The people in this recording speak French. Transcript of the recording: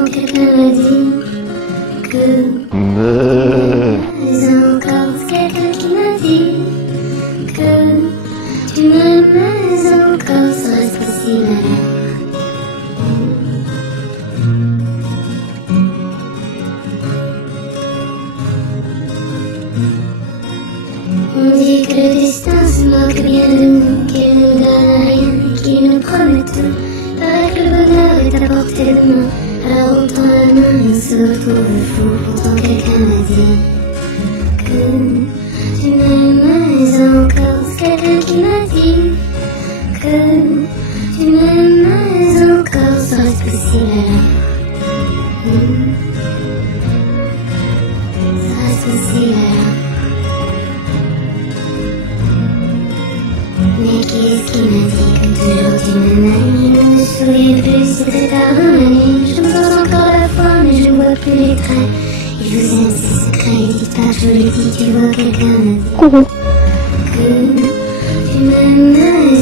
longtemps quelqu'un m'a dit que mais encore quelqu'un qui m'a dit que tu m'aimes encore, serait-ce possible alors? On dit que le destin se moque bien de nous, qu'il ne donne rien, qu'il nous promet tout. Paraît que le bonheur est à portée de main, alors on tend la main et on se retrouve fou. Pourtant quelqu'un m'a dit que tu m'aimes encore. C'est quelqu'un qui m'a dit que tu m'aimes encore, serait-ce possible alors? Serait-ce possible alors? Mais qui est-ce qui m'a dit que toujours tu m'aimais? Il ne me souriait plus, c'était avant la nuit. Je me sens encore la foi, mais je ne vois plus les traits. Et je vous aime, c'est secret, dites pas que je vous l'ai dit. Tu vois, quelqu'un m'a dit que tu m'aimais